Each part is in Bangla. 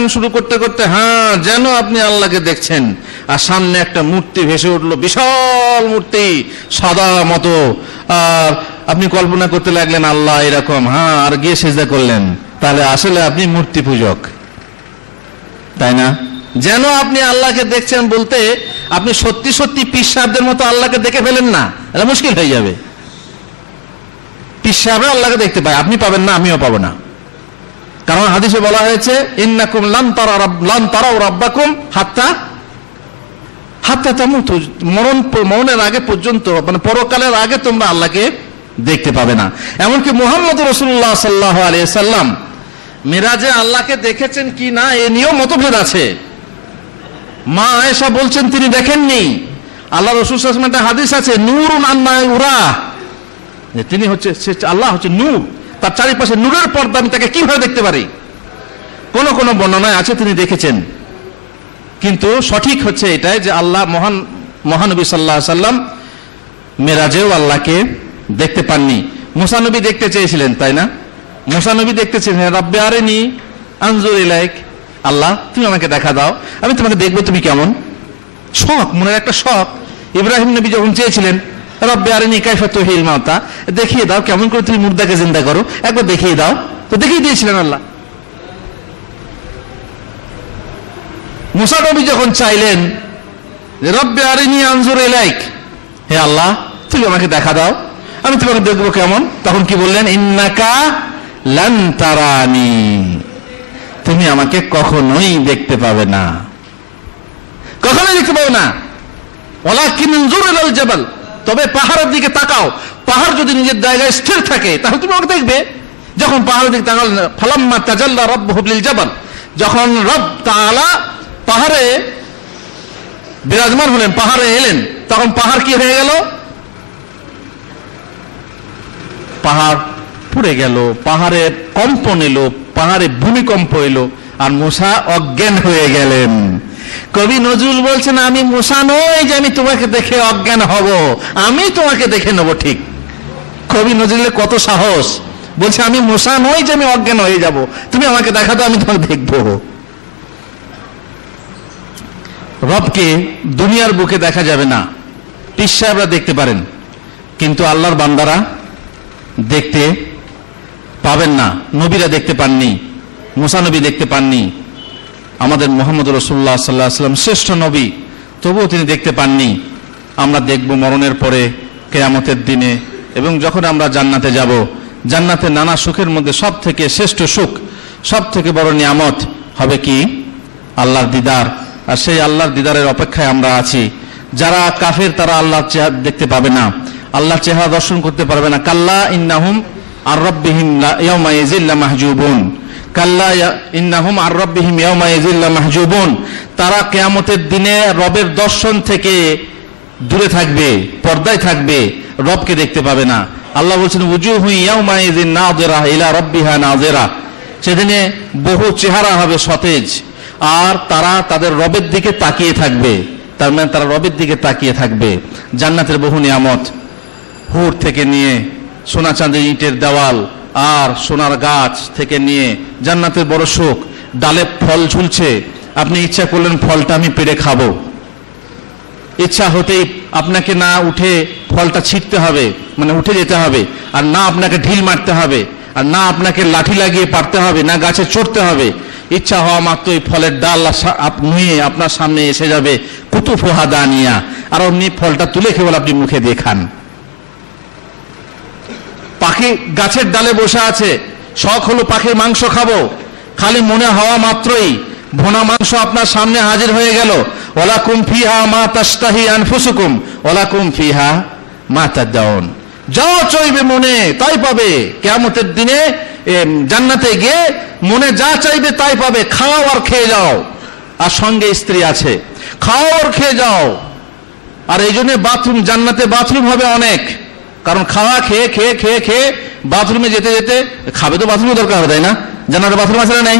বয়ান শুরু করতে করতে হ্যাঁ যেন আপনি আল্লাহকে দেখছেন, আর সামনে একটা মূর্তি ভেসে উঠলো, বিশাল মূর্তি, সাদা মতো, আর আপনি কল্পনা করতে লাগলেন আল্লাহ এরকম, হ্যাঁ, আর গিয়ে সেজদা করলেন, তাহলে আসলে আপনি মূর্তি পূজক, তাই না? যেন আপনি আল্লাহকে দেখছেন বলতে আপনি সত্যি সত্যি পীর সাহেবদের মতো আল্লাহকে দেখে ফেলেন না, এটা মুশকিল হয়ে যাবে। পীর সাহেবরা আল্লাহকে দেখতে পায়, আপনি পাবেন না, আমিও পাবো না। কারণ হাদিসে বলা হয়েছে ইন্নাকুম লান তারাউ রাব্বাকুম হাত্তা তামুতু, মরণের আগে পর্যন্ত, মানে পরকালের আগে তোমরা আল্লাহকে দেখতে পাবে না। এমনকি মুহাম্মদ রাসূলুল্লাহ সাল্লাল্লাহু আলাইহি সাল্লাম মিরাজে আল্লাহকে দেখেছেন কি না এ নিয়েও মতভেদ আছে। মা আয়েশা বলছেন তিনি দেখেননি। আল্লাহ রাসূল সাল্লাল্লাহু আলাইহি ওয়াসাল্লাম একটা হাদিস আছে নূরুন আন্না ইউরা, তিনি হচ্ছে আল্লাহ হচ্ছে নূর, তার চারিপাশে নূরের পর্দা, আমি তাকে কিভাবে দেখতে পারি? কোন কোন বর্ণনায় আছে তিনি দেখেছেন, কিন্তু সঠিক হচ্ছে এটাই যে আল্লাহ মহানবী সাল্লাল্লাহু আলাইহি সাল্লাম মেরাজেও আল্লাহকে দেখতে পাননি। মুসা নবী দেখতে চেয়েছিলেন, তাই না? মুসা নবী দেখতে চেয়েছিলেন রব্বি আরিনি আনজুর ইলাইক, আল্লাহ তুমি আমাকে দেখা দাও, আমি তোমাকে দেখবো তুমি কেমন। শখ, মনের একটা শখ। ইব্রাহিম নবী যখন চেয়েছিলেন রব্বি আরিনি কাইফা তুহিল মাউতা, দেখিয়ে দাও কেমন করে তুমি মুর্দাকে জিন্দা করো, একবার দেখিয়ে দাও, তো দেখিয়ে দিয়েছিলেন আল্লাহ। মুসা নবী যখন চাইলেন যে রব্বি আরিনি আনজুর ইলাইক, হে আল্লাহ তুমি আমাকে দেখা দাও, আমি তোমাকে দেখবো কেমন, তখন কি বললেন ইন্নাকা লান তারানি, তুমি আমাকে কখনোই দেখতে পাবে না, কখনোই দেখতে পাবে না। ওয়ালাকিন ইনজুর ইলাল জাবাল, তবে পাহাড়ের দিকে তাকাও, পাহাড় যদি নিজের জায়গায় স্থির থাকে তাহলে তুমি আমাকে দেখবে। যখন পাহাড়ের দিকে তাকালেন ফালাম্মা তাজাল্লা রাব্বুহু লিল জাবাল, যখন রব তাআলা পাহাড়ে বিরাজমান হলেন, পাহাড়ে এলেন, তখন পাহাড় কি হয়ে গেল? পাহাড় পুড়ে গেল, পাহাড়ে কম্পন এলো, পাহাড়ে ভূমিকম্প এলো, আর মুসা অজ্ঞান হয়ে গেলেন। কবি নজরুল বলছেন আমি মুসা নই যে আমি তোমাকে দেখে অজ্ঞান হব, আমি তোমাকে দেখে নেব। ঠিক, কবি নজরুলের কত সাহস, বলছে আমি মুসা নই যে আমি অজ্ঞান হয়ে যাব, তুমি আমাকে দেখা দাও, আমি তোমাকে দেখবো। রবকে দুনিয়ার বুকে দেখা যাবে না, পীর সাহেবরা দেখতে পারেন, কিন্তু আল্লাহর বান্দারা দেখতে পাবেন না। নবীরা দেখতে পাননি, মুসা নবী দেখতে পাননি, আমাদের মুহাম্মদ রাসূলুল্লাহ সাল্লাল্লাহু আলাইহি ওয়াসাল্লাম শ্রেষ্ঠ নবী, তবুও তিনি দেখতে পাননি। আমরা দেখব মরণের পরে, কিয়ামতের দিনে, এবং যখন আমরা জান্নাতে যাব, জান্নাতে নানা সুখের মধ্যে সব থেকে শ্রেষ্ঠ সুখ, সব থেকে বড় নিয়ামত হবে কি? আল্লাহর দিদার। আর সেই আল্লাহর দিদারের অপেক্ষায় আমরা আছি। যারা কাফের তারা আল্লাহর চেহারা দেখতে পাবে না, আল্লাহর চেহারা দর্শন করতে পারবে না। কাল্লা ইন্নাহুম আর রাব্বিহিম ইয়াওমা ইয়াজিল মাহজুবুন, কাল্লা ইন্নাহুম আর রাব্বিহিম ইয়াওমা ইয়াজিল মাহজুবুন, তারা কিয়ামতের দিনে রবের দর্শন থেকে দূরে থাকবে, পর্দায় থাকবে, রবকে দেখতে পাবে না। আল্লাহ বলছেন উজুহু ইয়াওমা ইয়াজিন নাযিরা ইলা রাব্বিহা নাযিরা, সেদিনে বহু চেহারা হবে সতেজ, আর তারা তাদের রবের দিকে তাকিয়ে থাকবে। তার মানে তারা রবের দিকে তাকিয়ে থাকবে। জান্নাতের বহু নিয়ামত, হুর থেকে নিয়ে সোনা চাঁদের ইটের দেওয়াল আর সোনার গাছ থেকে নিয়ে জান্নাতের বড় সুখ। ডালে ফল ঝুলছে, আপনি ইচ্ছা করলেন ফলটা আমি পেড়ে খাবো, ইচ্ছা হতেই আপনাকে না উঠে ফলটা ছিটতে হবে, মানে উঠে যেতে হবে, আর না আপনাকে ঢিল মারতে হবে, আর না আপনাকে লাঠি লাগিয়ে পারতে হবে, না গাছে চড়তে হবে। ইচ্ছা হওয়া মাত্রই ফলের ডাল নিয়ে আপনার সামনে এসে যাবে কুতুফুহা দানিয়া, আর অমনি ফলটা তুলে কেবল আপনি মুখে দিয়ে খান। পাখি গাছের ডালে বসে আছে, শখ হলো পাখির মাংস খাবো, খালি মনে হওয়া মাত্রই ভুনা মাংস আপনার সামনে হাজির হয়ে গেল। ওয়ালাকুম ফিহা মা তাশতাহি আনফুসুকুম ওয়ালাকুম ফিহা মা তাদাউন, যা চাইবে মনে তাই পাবে। কিয়ামতের দিনে জান্নাতে গিয়ে মনে যা চাইবে তাই পাবে, খাও আর খেয়ে যাও। আর সঙ্গে স্ত্রী আছে, খাও আর খেয়ে যাও। আর এই জন্য বাথরুম, জান্নাতে বাথরুম হবে অনেক, কারণ খাওয়া খেয়ে খেয়ে খেয়ে খেয়ে বাথরুমে যেতে যেতে, খাবে তো বাথরুমে দরকার হবে, তাই না? জান্নাতে বাথরুম আছে না? নেই,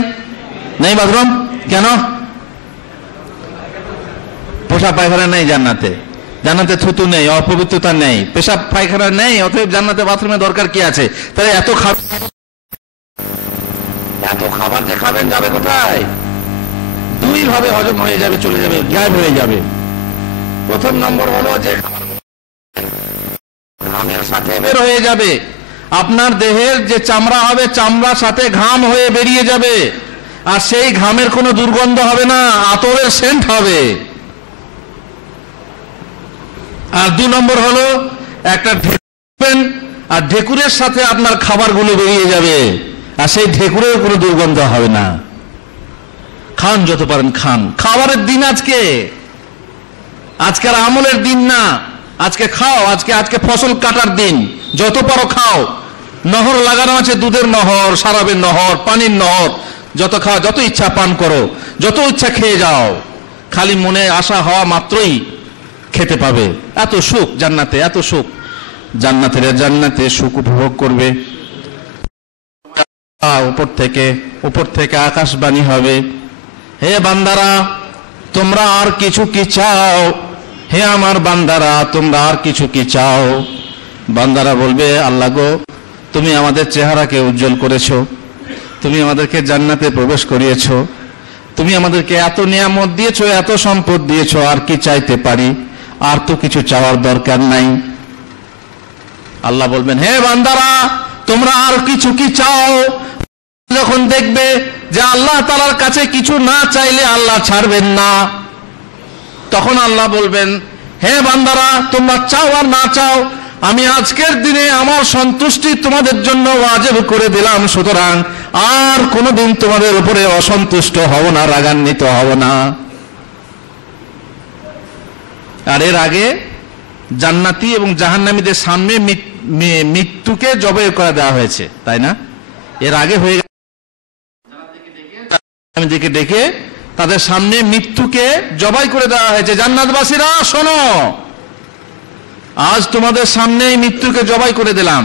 নেই বাথরুম। কেন? পোশাক পায়খানা নেই জান্নাতে, জান্নাতে থুতু নেই, অপবিত্রতা নেই, পেশাব পায়খানা নেই, অতএব জান্নাতে বাথরুমের দরকার কি আছে? তাহলে এত খাবার যে খাবেন যাবে কোথায়? দুই ভাবে হজম হয়ে যাবে, চলে যাবে, গায়েব হয়ে যাবে। প্রথম নম্বর হলো যে ঘামের সাথে বের হয়ে যাবে, আপনার দেহের যে চামড়া হবে চামড়ার সাথে ঘাম হয়ে বেরিয়ে যাবে, আর সেই ঘামের কোনো দুর্গন্ধ হবে না, আতরের সেন্ট হবে। আর 2 নম্বর হলো একটা ঢেকুর, আর ঢেকুরের সাথে আপনার খাবারগুলো বেরিয়ে যাবে, আর সেই ঢেকুরের কোনো দুর্গন্ধ হবে না। খান, যত পারেন খান। খাবারের দিন আজকে, আজকের আমলের দিন না। আজকে খাও, আজকে ফসল কাটার দিন, যত পারো খাও। নহর লাগানো আছে, দুধের নহর, শরাবের নহর, পানির নহর, যত খাও, যত ইচ্ছা পান করো, যত ইচ্ছা খেয়ে যাও। খালি মনে আশা হওয়া মাত্রই খেতে পাবে। এত সুখ জান্নাতে, এত সুখ জান্নাতে সুখ উপভোগ করবে। উপর থেকে আকাশবাণী হবে, হে বান্দারা তোমরা আর কিছু কি চাও, হে আমার বান্দারা তোমরা আর কিছু কি চাও। বান্দারা বলবে, আল্লাহ গো, তুমি আমাদের চেহারাকে উজ্জ্বল করেছো, তুমি আমাদেরকে জান্নাতে প্রবেশ করিয়েছো, তুমি আমাদেরকে এত নিয়ামত দিয়েছো, এত সম্পদ দিয়েছো, আর কি চাইতে পারি? আর তো কিছু চাওয়ার দরকার নাই। আল্লাহ বলবেন, হে বান্দারা তোমরা আর কিছু কি চাও? যখন দেখবে যে আল্লাহ তাআলার কাছে কিছু না চাইলে আল্লাহ ছাড়বেন না, তখন আল্লাহ বলবেন, হে বান্দারা তোমরা চাও আর না চাও, আমি আজকের দিনে আমার সন্তুষ্টি তোমাদের জন্য ওয়াজিব করে দিলাম, সুতরাং আর কোনোদিন তোমাদের উপরে অসন্তুষ্ট হব না, রাগান্বিত হব না। আর এর আগে জান্নাতি এবং জাহান্নামীদের সামনে মৃত্যুকে জবাই করে দেওয়া হয়েছে, তাই না? এর আগে হয়ে গেছে ডেকে তাদের সামনে মৃত্যুকে জবাই করে দেওয়া হয়েছে। জান্নাতবাসীরা শোনো, আজ তোমাদের সামনেই মৃত্যুকে জবাই করে দিলাম।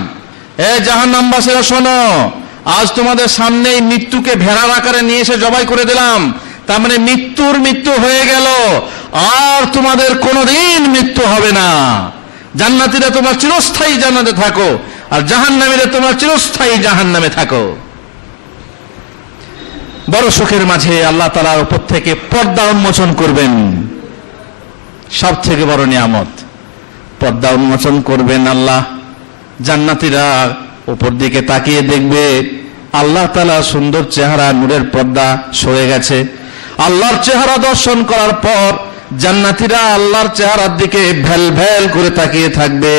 এ জাহান্নামবাসীরা শোনো, আজ তোমাদের সামনেই মৃত্যুকে ভেড়ার আকারে নিয়ে এসে জবাই করে দিলাম। তার মানে মৃত্যু হয়ে গেল, আর তোমাদের কোনোদিন মৃত্যু হবে না। জান্নাতীরা তোমরা চিরস্থায়ী জান্নাতে থাকো, আর জাহান্নামীরা তোমরা চিরস্থায়ী জাহান্নামে থাকো। বড় সুখের মাঝে আল্লাহ তাআলার উপর থেকে পর্দা উন্মোচন করবেন। সব থেকে বড় নিয়ামত, পর্দা উন্মোচন করবেন আল্লাহ। জান্নাতীরা উপর দিকে তাকিয়ে দেখবে আল্লাহ তাআলা সুন্দর চেহারা, নূরের পর্দা সরে গেছে। আল্লাহর চেহারা দর্শন করার পর জান্নাতীরা আল্লাহর চেহারার দিকে ভ্যাল ভ্যাল করে তাকিয়ে থাকবে,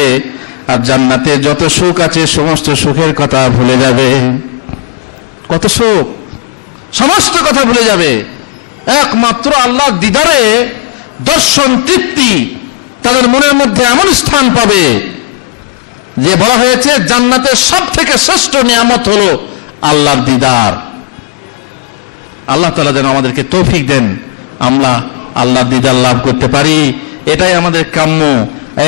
আর জান্নাতে যত সুখ আছে সমস্ত সুখের কথা ভুলে যাবে। কত সুখ, সমস্ত কথা ভুলে যাবে। একমাত্র আল্লাহর দিদারে দর্শন, তৃপ্তি তাদের মনের মধ্যে এমন স্থান পাবে যে বলা হয়েছে জান্নাতের সব থেকে শ্রেষ্ঠ নিয়ামত হলো আল্লাহর দিদার। আল্লাহ তাআলা যেন আমাদেরকে তৌফিক দেন, আমরা আল্লাহর দিদার লাভ করতে পারি। এটাই আমাদের কাম্য,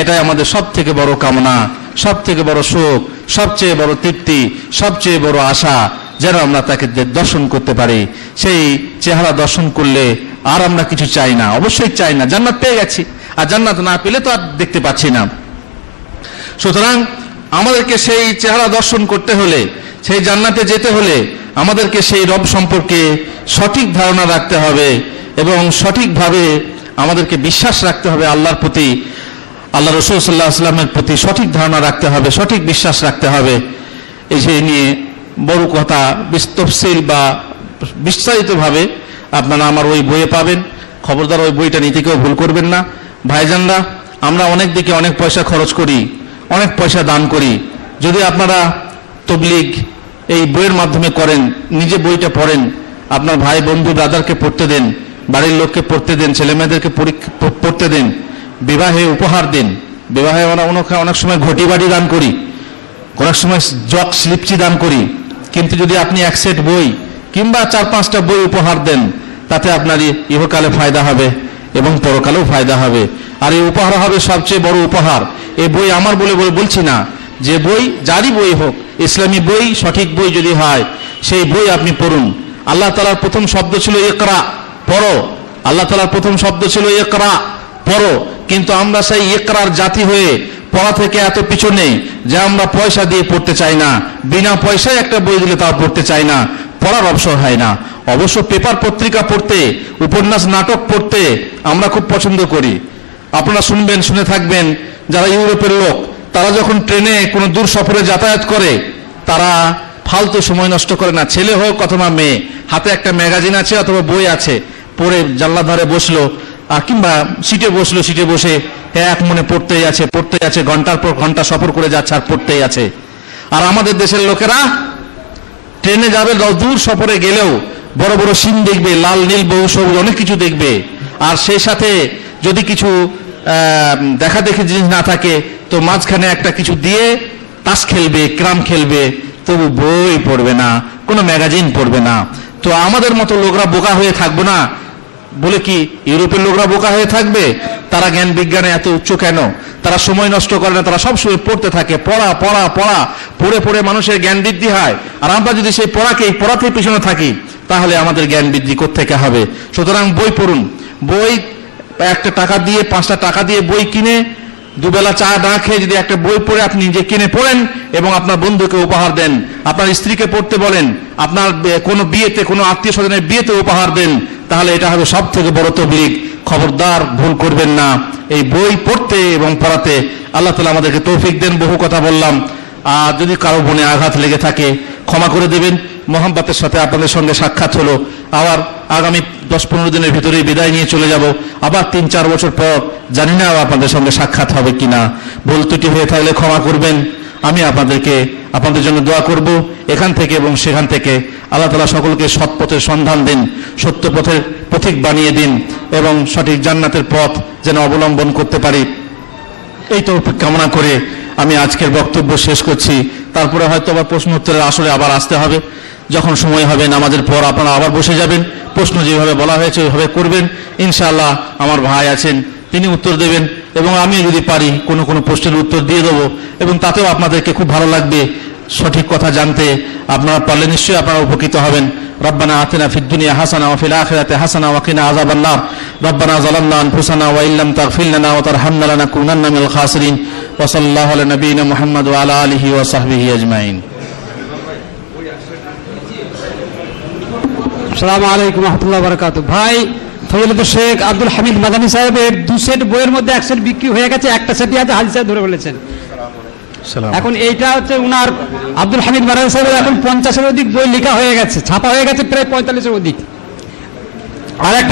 এটাই আমাদের সব থেকে বড় কামনা, সব থেকে বড় সুখ, সবচেয়ে বড় তৃপ্তি, সবচেয়ে বড় আশা, যেন আমরা তাকে দর্শন করতে পারি। সেই চেহারা দর্শন করলে আর আমরা কিছু চাই না, অবশ্যই চাই না। জান্নাত পেয়ে গেছি, আর জান্নাত না পেলে তো আর দেখতে পাচ্ছি না। সুতরাং আমাদেরকে সেই চেহারা দর্শন করতে হলে, সেই জান্নাতে যেতে হলে আমাদেরকে সেই রব সম্পর্কে সঠিক ধারণা রাখতে হবে, এবং সঠিকভাবে আমাদেরকে বিশ্বাস রাখতে হবে আল্লাহর প্রতি, আল্লাহ রাসূল সাল্লাল্লাহু আলাইহি ওয়াসাল্লামের প্রতি সঠিক ধারণা রাখতে হবে, সঠিক বিশ্বাস রাখতে হবে। এই যে নিয়ে বড় কথা তফসিল বা বিস্তারিতভাবে আপনারা আমার ওই বইয়ে পাবেন। খবরদার ওই বইটা নিতে কেউ ভুল করবেন না। ভাইজানরা, আমরা অনেক দিকে অনেক পয়সা খরচ করি, অনেক পয়সা দান করি। যদি আপনারা তবলিগ এই বইয়ের মাধ্যমে করেন, নিজে বইটা পড়েন, আপনার ভাই বন্ধু ব্রাদারকে পড়তে দেন, বাড়ির লোককে পড়তে দেন, ছেলে মেয়েদেরকে পড়তে দেন, বিবাহে উপহার দিন। বিবাহে আমরা অনেক সময় ঘটি বাড়ি দান করি, অনেক সময় জগ স্লিপচি দান করি, কিন্তু যদি আপনি এক সেট বই কিংবা 4-5টা বই উপহার দেন, তাতে আপনার ইহকালে ফায়দা হবে এবং পরকালেও ফায়দা হবে। আর এই উপহার হবে সবচেয়ে বড় উপহার। এই বই আমার বলে বলছি না, যে বই যারই বই হোক, ইসলামী বই, সঠিক বই যদি হয়, সেই বই আপনি পড়ুন। আল্লাহ তাআলার প্রথম শব্দ ছিল ইকরা, পড়ো। আল্লাহ তাআলার প্রথম শব্দ ছিল ইকরা, পড়ো। কিন্তু আমরা সেই ইকরার জাতি হয়ে পড়া থেকে এত পিছনে যে আমরা পয়সা দিয়ে পড়তে চাই না, বিনা পয়সায় একটা বই দিলে তাও পড়তে চাই না। পড়ার অবসর হয় না। অবশ্য পেপার পত্রিকা পড়তে, উপন্যাস নাটক পড়তে আমরা খুব পছন্দ করি। আপনারা শুনবেন, শুনে থাকবেন, যারা ইউরোপের লোক তারা যখন ট্রেনে কোনো দূর সফরে যাতায়াত করে তারা ফালতু সময় নষ্ট করে না। ছেলে হোক অথবা মেয়ে, হাতে একটা ম্যাগাজিন আছে অথবা বই আছে, পড়ে জানলা ধারে বসলো কিংবা সিটে বসলো, সিটে বসে এক মনে পড়তেই আছে, ঘন্টার পর ঘন্টা সফর করে যাচ্ছে আর পড়তেই আছে। আর আমাদের দেশের লোকেরা ট্রেনে যাবে, দূর সফরে গেলেও বড় বড় সিন দেখবে, লাল নীল বহু সবুজ অনেক কিছু দেখবে, আর সেই সাথে যদি কিছু দেখা দেখি জিনিস না থাকে তো মাঝখানে একটা কিছু দিয়ে তাস খেলবে, ক্রাম খেলবে, তবু বই পড়বে না, কোনো ম্যাগাজিন পড়বে না। তো আমাদের মতো লোকরা বোকা হয়ে থাকবো না বলে কি ইউরোপের লোকরা বোকা হয়ে থাকবে? তারা জ্ঞান বিজ্ঞানে এত উচ্চ কেন? তারা সময় নষ্ট করে না, তারা সবসময় পড়তে থাকে, পড়া পড়া পড়া, পড়ে পড়ে মানুষের জ্ঞান বৃদ্ধি হয়। আর আমরা যদি সেই পড়াতেই পিছনে থাকি তাহলে আমাদের জ্ঞান বৃদ্ধি কোত্থেকে হবে? সুতরাং বই পড়ুন। বই একটা টাকা দিয়ে, 5টা টাকা দিয়ে বই কিনে দুবেলা চা না খেয়ে যদি একটা বই পড়ে আপনি নিজে কিনে পড়েন এবং আপনার বন্ধুকে উপহার দেন, আপনার স্ত্রীকে পড়তে বলেন, আপনার কোনো বিয়েতে, কোনো আত্মীয় স্বজনের বিয়েতে উপহার দেন, তাহলে এটা হবে সব থেকে বড় তবলিগ। খবরদার ভুল করবেন না এই বই পড়তে এবং পড়াতে। আল্লাহ তাআলা আমাদেরকে তৌফিক দেন। বহু কথা বললাম, আর যদি কারো মনে আঘাত লেগে থাকে ক্ষমা করে দেবেন। মোহাম্মতের সাথে আপনাদের সঙ্গে সাক্ষাৎ হলো, আবার আগামী 10-15 দিনের ভিতরেই বিদায় নিয়ে চলে যাব। আবার 3-4 বছর পর জানি না আপনাদের সঙ্গে সাক্ষাৎ হবে কিনা। ভুল ত্রুটি হয়ে থাকলে ক্ষমা করবেন। আমি আপনাদের জন্য দোয়া করব এখান থেকে এবং সেখান থেকে। আল্লাহ তাআলা সকলকে সৎ পথের সন্ধান দিন, সত্য পথের পথিক বানিয়ে দিন এবং সঠিক জান্নাতের পথ যেন অবলম্বন করতে পারি, এই তৌফিক কামনা করে আমি আজকের বক্তব্য শেষ করছি। তারপরে হয়তো আবার প্রশ্ন উত্তরের আসরে আবার আসতে হবে। যখন সময় হবে নামাজের পর আপনারা আবার বসে যাবেন, প্রশ্ন যেভাবে বলা হয়েছে ওইভাবে করবেন। ইনশাআল্লাহ আমার ভাই আছেন, তিনি উত্তর দেবেন এবং আমি যদি পারি কোনো প্রশ্নের উত্তর দিয়ে দেবো, এবং তাতেও আপনাদেরকে খুব ভালো লাগবে। সঠিক কথা জানতে আপনারা পারলে নিশ্চয়ই আপনারা উপকৃত হবেন। রব্বানা আতিনা ফিদ দুনিয়া হাসানা ওয়া ফিল আখিরাতি হাসানা ওয়া কিনা আযাবান নার। রব্বানা যালামনা আনফুসানা ওয়া ইল্লাম তাগফির লানা ওয়া তারহামনা লানাকুনান্না মিনাল খাসিরিন। ওয়া সাল্লাল্লাহু আলা নবিয়িনা মুহাম্মদ ওয়া আলা আলিহি ওয়া সাহবিহি আজমাইন। আসসালামু আলাইকুম ওয়া রাহমাতুল্লাহি ওয়া বারাকাতুহু। ভাই ফজিলতুল শেখ আব্দুল হামিদ মাদানী সাহেবের 2 সেট বইয়ের মধ্যে 1 সেট বিক্রি হয়ে গেছে, একটা সেটই আছে, হাজি সাহেব ধরে বলেছেন। এখন এইটা হচ্ছে উনার আব্দুল হামিদ মাদানী সাহেবের এখন 50-এর অধিক বই লেখা হয়ে গেছে, ছাপা হয়ে গেছে প্রায় 45-এর অধিক। আর একটা